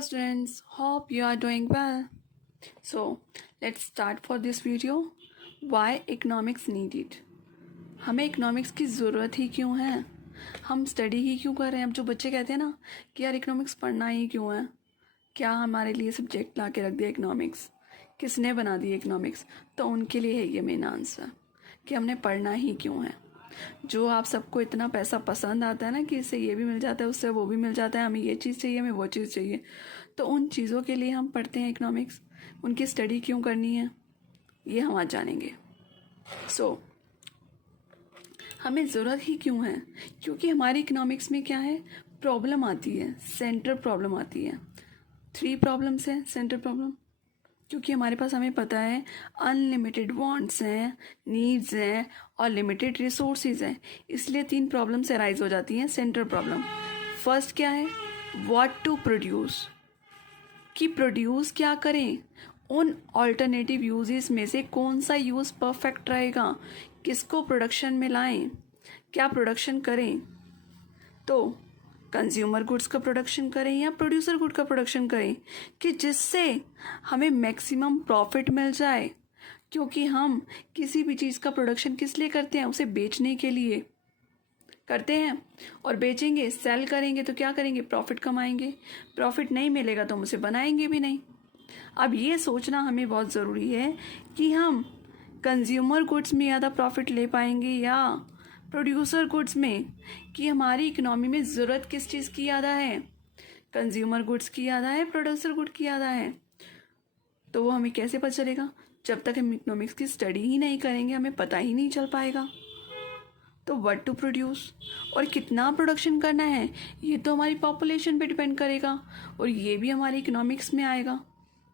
Students, hope you are doing well. So, let's start for this video. Why economics needed? हमें economics की ज़रूरत ही क्यों है? हम स्टडी ही क्यों कर रहे हैं? अब जो बच्चे कहते हैं ना कि यार इकोनॉमिक्स पढ़ना ही क्यों है, क्या हमारे लिए सब्जेक्ट ला के रख दिया इकोनॉमिक्स, किसने बना दी इकोनॉमिक्स? तो उनके लिए है ये मेन आंसर कि हमने पढ़ना ही क्यों है। जो आप सबको इतना पैसा पसंद आता है ना कि इससे ये भी मिल जाता है, उससे वो भी मिल जाता है, हमें ये चीज़ चाहिए, हमें वो चीज़ चाहिए, तो उन चीज़ों के लिए हम पढ़ते हैं इकोनॉमिक्स। उनकी स्टडी क्यों करनी है ये हम आज जानेंगे। सो हमें ज़रूरत ही क्यों है? क्योंकि हमारी इकोनॉमिक्स में क्या है, प्रॉब्लम आती है, सेंटर प्रॉब्लम आती है। 3 प्रॉब्लम्स हैं सेंटर प्रॉब्लम। क्योंकि हमारे पास हमें पता है अनलिमिटेड वांट्स हैं, नीड्स हैं और लिमिटेड रिसोर्सेज हैं, इसलिए 3 प्रॉब्लम्स अराइज हो जाती हैं सेंट्रल प्रॉब्लम। फर्स्ट क्या है, व्हाट टू प्रोड्यूस, कि प्रोड्यूस क्या करें, उन ऑल्टरनेटिव यूजेस में से कौन सा यूज़ परफेक्ट रहेगा, किसको प्रोडक्शन में लाएं, क्या प्रोडक्शन करें। तो कंज्यूमर गुड्स का प्रोडक्शन करें या प्रोड्यूसर गुड का प्रोडक्शन करें कि जिससे हमें मैक्सिमम प्रॉफिट मिल जाए। क्योंकि हम किसी भी चीज़ का प्रोडक्शन किस लिए करते हैं, उसे बेचने के लिए करते हैं, और बेचेंगे, सेल करेंगे तो क्या करेंगे, प्रॉफिट कमाएंगे। प्रॉफिट नहीं मिलेगा तो हम उसे बनाएंगे भी नहीं। अब ये सोचना हमें बहुत ज़रूरी है कि हम कंज्यूमर गुड्स में ज़्यादा प्रॉफिट ले पाएंगे या प्रोड्यूसर गुड्स में, कि हमारी इकोनॉमी में ज़रूरत किस चीज़ की ज़्यादा है, कंज्यूमर गुड्स की ज़्यादा है, प्रोड्यूसर गुड की ज़्यादा है। तो वो हमें कैसे पता चलेगा? जब तक हम इकोनॉमिक्स की स्टडी ही नहीं करेंगे हमें पता ही नहीं चल पाएगा। तो व्हाट टू प्रोड्यूस और कितना प्रोडक्शन करना है ये तो हमारी पॉपुलेशन पे डिपेंड करेगा, और ये भी हमारी इकोनॉमिक्स में आएगा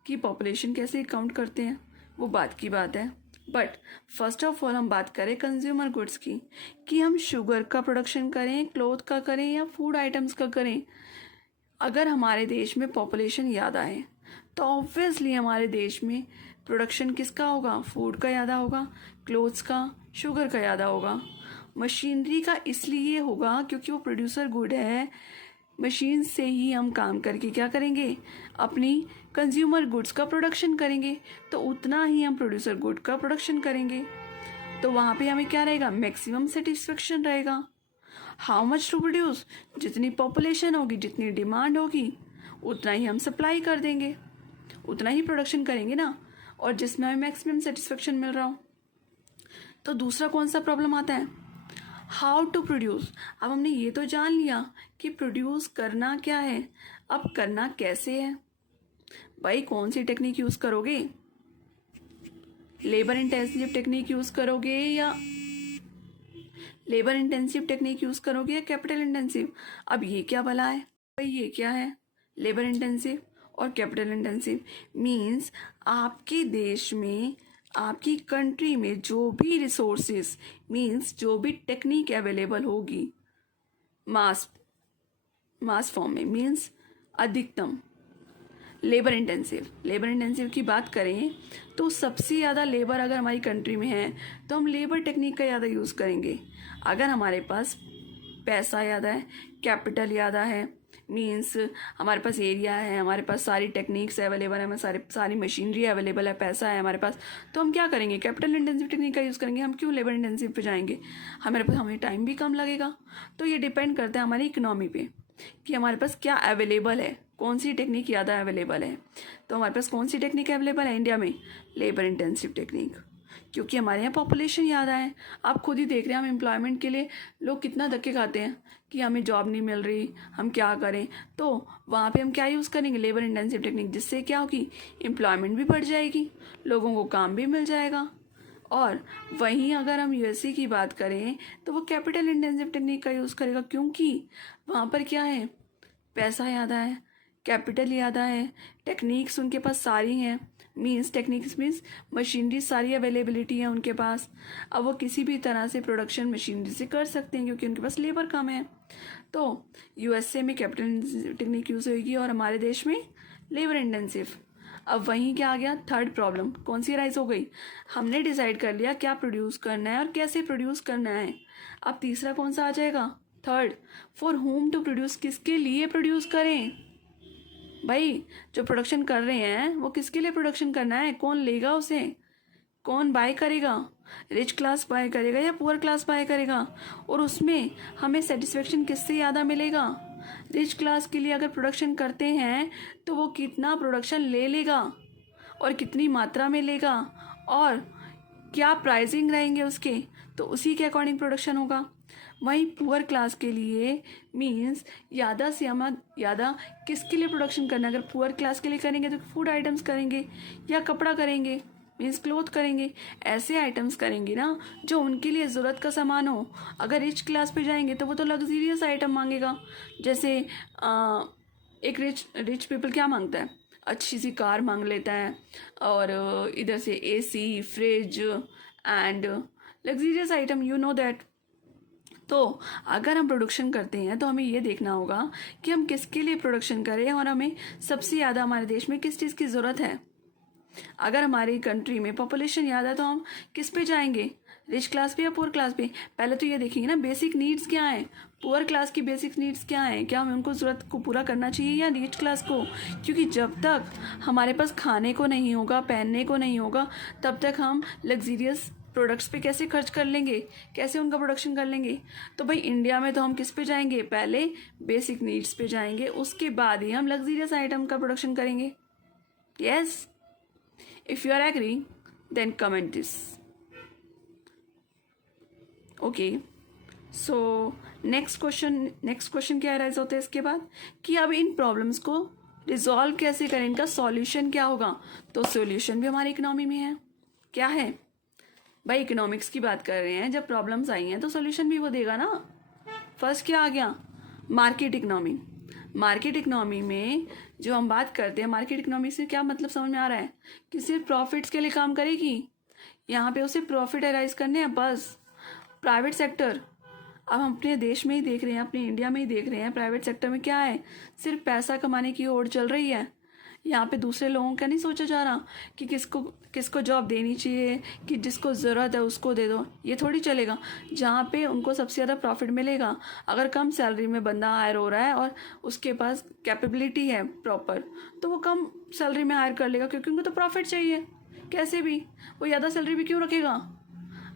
कि पॉपुलेशन कैसे काउंट करते हैं, वो बात की बात है। बट फर्स्ट ऑफ ऑल हम बात करें कंज्यूमर गुड्स की, कि हम शुगर का प्रोडक्शन करें, क्लोथ का करें या फूड आइटम्स का करें। अगर हमारे देश में पॉपुलेशन ज़्यादा है तो ऑब्वियसली हमारे देश में प्रोडक्शन किसका होगा, फूड का ज़्यादा होगा, क्लोथ्स का, शुगर का ज़्यादा होगा। मशीनरी का इसलिए होगा क्योंकि वो प्रोड्यूसर गुड है, मशीन से ही हम काम करके क्या करेंगे, अपनी कंज्यूमर गुड्स का प्रोडक्शन करेंगे, तो उतना ही हम प्रोड्यूसर गुड का प्रोडक्शन करेंगे। तो वहाँ पे हमें क्या रहेगा, मैक्सिमम सेटिस्फेक्शन रहेगा। हाउ मच टू प्रोड्यूस, जितनी पॉपुलेशन होगी, जितनी डिमांड होगी, उतना ही हम सप्लाई कर देंगे, उतना ही प्रोडक्शन करेंगे ना, और जिसमें हमें मैक्सिमम सेटिस्फेक्शन मिल रहा हो। तो दूसरा कौन सा प्रॉब्लम आता है, हाउ टू प्रोड्यूस। अब हमने ये तो जान लिया कि प्रोड्यूस करना क्या है, अब करना कैसे है। भाई कौन सी टेक्निक यूज़ करोगे, लेबर इंटेंसिव टेक्निक यूज़ करोगे या कैपिटल इंटेंसिव। अब ये क्या भला है भाई, ये क्या है, लेबर इंटेंसिव और कैपिटल इंटेंसिव मीन्स आपके देश में, आपकी कंट्री में जो भी रिसोर्सेज मीन्स जो भी टेक्निक अवेलेबल होगी मास फॉर्म में, मीन्स अधिकतम लेबर इंटेंसिव की बात करें तो सबसे ज़्यादा लेबर अगर हमारी कंट्री में है तो हम लेबर टेक्निक का ज़्यादा यूज़ करेंगे। अगर हमारे पास पैसा ज़्यादा है, कैपिटल ज़्यादा है, मीन्स हमारे पास एरिया है, हमारे पास सारी टेक्निक्स अवेलेबल है, हमारे सारी मशीनरी अवेलेबल है, पैसा है हमारे पास, तो हम क्या करेंगे, कैपिटल इंटेंसिव टेक्निक का यूज़ करेंगे। हम क्यों लेबर इंटेंसिव पे जाएंगे, हमें टाइम भी कम लगेगा। तो ये डिपेंड करता है हमारी इकोनॉमी पे कि हमारे पास क्या अवेलेबल है, कौन सी टेक्निक ज़्यादा अवेलेबल है। तो हमारे पास कौन सी टेक्निक अवेलेबल है इंडिया में, लेबर इंटेंसिव टेक्निक, क्योंकि हमारे यहाँ पॉपुलेशन ज़्यादा है। आप खुद ही देख रहे हैं हम एम्प्लॉयमेंट के लिए लोग कितना धक्के खाते हैं कि हमें जॉब नहीं मिल रही, हम क्या करें। तो वहाँ पे हम क्या यूज़ करेंगे, लेबर इंटेंसिव टेक्निक, जिससे क्या होगी, एम्प्लॉयमेंट भी बढ़ जाएगी, लोगों को काम भी मिल जाएगा। और वहीं अगर हम यूएसए की बात करें तो वो कैपिटल इंटेंसिव टेक्निक का यूज़ करेगा, क्योंकि वहाँ पर क्या है, पैसा ज़्यादा है, कैपिटल ज़्यादा है, टेक्निक्स उनके पास सारी हैं, टेक्निक्स मीन्स मशीनरी सारी अवेलेबिलिटी है उनके पास। अब वो किसी भी तरह से प्रोडक्शन मशीनरी से कर सकते हैं क्योंकि उनके पास लेबर कम है। तो यूएसए में कैपिटल टेक्निक यूज़ होगी और हमारे देश में लेबर इंटेंसिव। अब वहीं क्या आ गया, थर्ड प्रॉब्लम कौन सी राइज हो गई, हमने डिसाइड कर लिया क्या प्रोड्यूस करना है और कैसे प्रोड्यूस करना है। अब तीसरा कौन सा आ जाएगा, third, for home to produce, किसके लिए प्रोड्यूस करें। भाई जो प्रोडक्शन कर रहे हैं वो किसके लिए प्रोडक्शन करना है, कौन लेगा उसे, कौन बाय करेगा, रिच क्लास बाय करेगा या पुअर क्लास बाय करेगा, और उसमें हमें सेटिस्फेक्शन किससे ज़्यादा मिलेगा। रिच क्लास के लिए अगर प्रोडक्शन करते हैं तो वो कितना प्रोडक्शन ले लेगा और कितनी मात्रा में लेगा और क्या प्राइसिंग रहेंगे उसके, तो उसी के अकॉर्डिंग प्रोडक्शन होगा। वहीं पुअर क्लास के लिए मीन्स ज़्यादा से ज़्यादा किसके लिए प्रोडक्शन करना है। अगर पुअर क्लास के लिए करेंगे तो फूड आइटम्स करेंगे या कपड़ा करेंगे, मीन्स क्लोथ करेंगे, ऐसे आइटम्स करेंगे ना जो उनके लिए ज़रूरत का सामान हो। अगर रिच क्लास पे जाएंगे तो वो तो लग्जीरियस आइटम मांगेगा। जैसे एक रिच पीपल क्या मांगता है, अच्छी सी कार मांग लेता है, और इधर से AC, fridge and luxurious item, you know that. तो अगर हम प्रोडक्शन करते हैं तो हमें ये देखना होगा कि हम किसके लिए प्रोडक्शन करें और हमें सबसे ज़्यादा हमारे देश में किस चीज़ की ज़रूरत है। अगर हमारी कंट्री में पॉपुलेशन ज़्यादा है तो हम किस पे जाएंगे, रिच क्लास पे या पुअर क्लास पे। पहले तो ये देखेंगे ना बेसिक नीड्स क्या हैं, पुअर क्लास की बेसिक नीड्स क्या हैं, क्या हमें उनको ज़रूरत को पूरा करना चाहिए या रिच क्लास को। क्योंकि जब तक हमारे पास खाने को नहीं होगा, पहनने को नहीं होगा, तब तक हम लग्जीरियस प्रोडक्ट्स पे कैसे खर्च कर लेंगे, कैसे उनका प्रोडक्शन कर लेंगे। तो भाई इंडिया में तो हम किस पे जाएंगे, पहले बेसिक नीड्स पे जाएंगे, उसके बाद ही हम लग्जीरियस आइटम का प्रोडक्शन करेंगे। Yes, if you are agree then comment this. Okay, so next question क्या राइज होता है इसके बाद कि अब इन प्रॉब्लम्स को रिजॉल्व कैसे करें, इनका सॉल्यूशन क्या होगा। तो सॉल्यूशन भी हमारी इकोनॉमी में है। क्या है भाई, इकोनॉमिक्स की बात कर रहे हैं, जब प्रॉब्लम्स आई हैं तो सॉल्यूशन भी वो देगा ना। फर्स्ट क्या आ गया, मार्केट इकोनॉमी। मार्केट इकोनॉमी में जो हम बात करते हैं, मार्केट इकोनॉमी से क्या मतलब समझ में आ रहा है कि सिर्फ प्रॉफिट्स के लिए काम करेगी, यहाँ पे उसे प्रॉफिट अराइज करने हैं बस। प्राइवेट सेक्टर, अब हम अपने देश में ही देख रहे हैं, अपने इंडिया में ही देख रहे हैं, प्राइवेट सेक्टर में क्या है, सिर्फ पैसा कमाने की होड़ चल रही है। यहाँ पे दूसरे लोगों का नहीं सोचा जा रहा कि किसको किसको जॉब देनी चाहिए, कि जिसको ज़रूरत है उसको दे दो, ये थोड़ी चलेगा। जहाँ पे उनको सबसे ज़्यादा प्रॉफिट मिलेगा, अगर कम सैलरी में बंदा हायर हो रहा है और उसके पास कैपेबिलिटी है प्रॉपर, तो वो कम सैलरी में हायर कर लेगा, क्योंकि उनको तो प्रॉफिट चाहिए कैसे भी, वो ज़्यादा सैलरी भी क्यों रखेगा।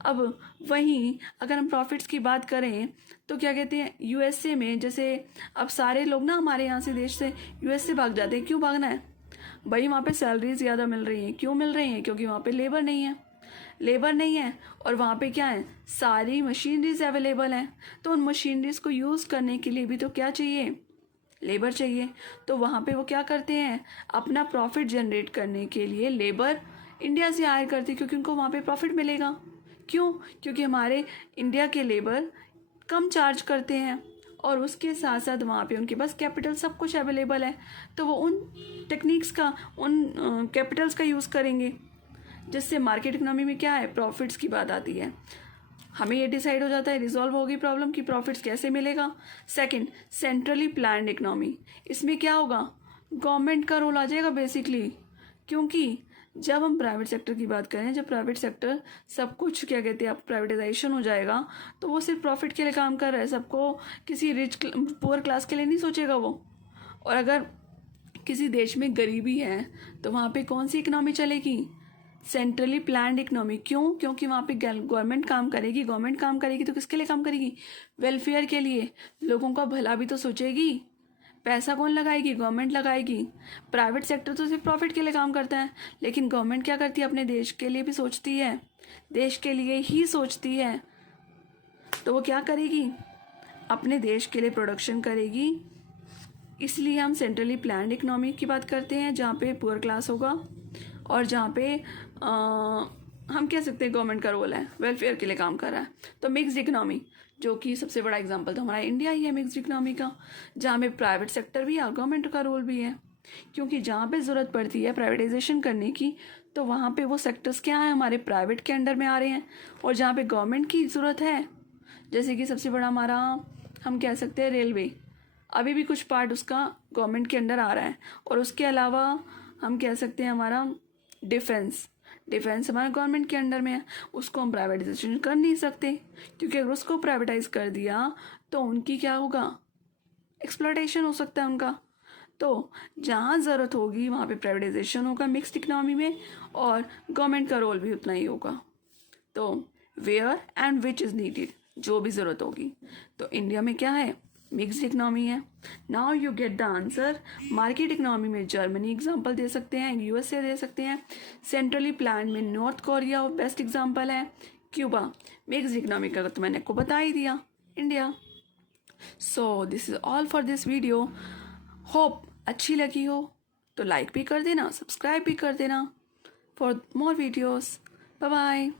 अब वहीं अगर हम प्रॉफिट्स की बात करें तो क्या कहते हैं, यूएसए में जैसे अब सारे लोग ना हमारे यहाँ से देश से यूएसए भाग जाते हैं। क्यों भागना है भाई, वहाँ पे सैलरी ज़्यादा मिल रही है। क्यों मिल रही हैं, क्योंकि वहाँ पे लेबर नहीं है, लेबर नहीं है, और वहाँ पे क्या है, सारी मशीनरीज अवेलेबल हैं। तो उन मशीनरीज को यूज़ करने के लिए भी तो क्या चाहिए, लेबर चाहिए। तो वहाँ पे वो क्या करते हैं, अपना प्रॉफिट जनरेट करने के लिए लेबर इंडिया से हायर करते हैं, क्योंकि उनको वहाँ पे प्रॉफिट मिलेगा। क्यों, क्योंकि हमारे इंडिया के लेबर कम चार्ज करते हैं और उसके साथ साथ वहाँ पे उनके पास कैपिटल सब कुछ अवेलेबल है, तो वो उन टेक्निक्स का, उन कैपिटल्स का यूज़ करेंगे, जिससे मार्केट इकोनॉमी में क्या है, प्रॉफिट्स की बात आती है। हमें ये डिसाइड हो जाता है, रिजॉल्व होगी प्रॉब्लम कि प्रॉफिट्स कैसे मिलेगा। Second, centrally planned economy. इसमें क्या होगा, गवर्नमेंट का रोल आ जाएगा बेसिकली। क्योंकि जब हम प्राइवेट सेक्टर की बात करें, जब प्राइवेट सेक्टर सब कुछ क्या कहते हैं, अब प्राइवेटाइजेशन हो जाएगा, तो वो सिर्फ प्रॉफिट के लिए काम कर रहा है, सबको किसी रिच पुअर क्लास के लिए नहीं सोचेगा वो। और अगर किसी देश में गरीबी है तो वहाँ पे कौन सी इकोनॉमी चलेगी, सेंट्रली प्लान्ड इकोनॉमी। क्यों, क्योंकि वहाँ पे गवर्नमेंट काम करेगी। गवर्नमेंट काम करेगी तो किसके लिए काम करेगी, वेलफेयर के लिए, लोगों का भला भी तो सोचेगी। पैसा कौन लगाएगी, गवर्नमेंट लगाएगी। प्राइवेट सेक्टर तो सिर्फ प्रॉफिट के लिए काम करता है, लेकिन गवर्नमेंट क्या करती है, अपने देश के लिए भी सोचती है, देश के लिए ही सोचती है। तो वो क्या करेगी, अपने देश के लिए प्रोडक्शन करेगी। इसलिए हम सेंट्रली प्लान्ड इकोनॉमी की बात करते हैं, जहाँ पे पुअर क्लास होगा और जहाँ पे हम कह सकते हैं गवर्नमेंट का रोल है, वेलफेयर के लिए काम कर रहा है। तो मिक्स्ड इकोनॉमी, जो कि सबसे बड़ा एग्जांपल तो हमारा इंडिया ही है मिक्स्ड इकोनॉमी का, जहाँ में प्राइवेट सेक्टर भी है और गवर्नमेंट का रोल भी है। क्योंकि जहाँ पे ज़रूरत पड़ती है प्राइवेटाइजेशन करने की, तो वहाँ पे वो सेक्टर्स क्या हैं, हमारे प्राइवेट के अंडर में आ रहे हैं। और जहाँ पे गवर्नमेंट की ज़रूरत है, जैसे कि सबसे बड़ा हमारा हम कह सकते हैं रेलवे, अभी भी कुछ पार्ट उसका गवर्नमेंट के अंडर आ रहा है। और उसके अलावा हम कह सकते हैं हमारा डिफेंस हमारा गवर्नमेंट के अंडर में है, उसको हम प्राइवेटाइजेशन कर नहीं सकते, क्योंकि अगर उसको प्राइवेटाइज कर दिया तो उनकी क्या होगा, एक्सप्लॉयटेशन हो सकता है उनका। तो जहाँ ज़रूरत होगी वहाँ पे प्राइवेटाइजेशन होगा मिक्स्ड इकनॉमी में, और गवर्नमेंट का रोल भी उतना ही होगा। तो where and which is needed, जो भी ज़रूरत होगी। तो इंडिया में क्या है, मिक्स्ड इकनॉमी है। Now you get the answer. Market economy में जर्मनी एग्जांपल दे सकते हैं, यूएसए दे सकते हैं। सेंट्रली प्लान में नॉर्थ कोरिया बेस्ट एग्जांपल है। क्यूबा। मिक्स्ड इकनॉमी का तो मैंने आपको बता ही दिया, India. So this is all for this video. Hope अच्छी लगी हो तो लाइक भी कर देना, सब्सक्राइब भी कर देना for more videos. Bye bye.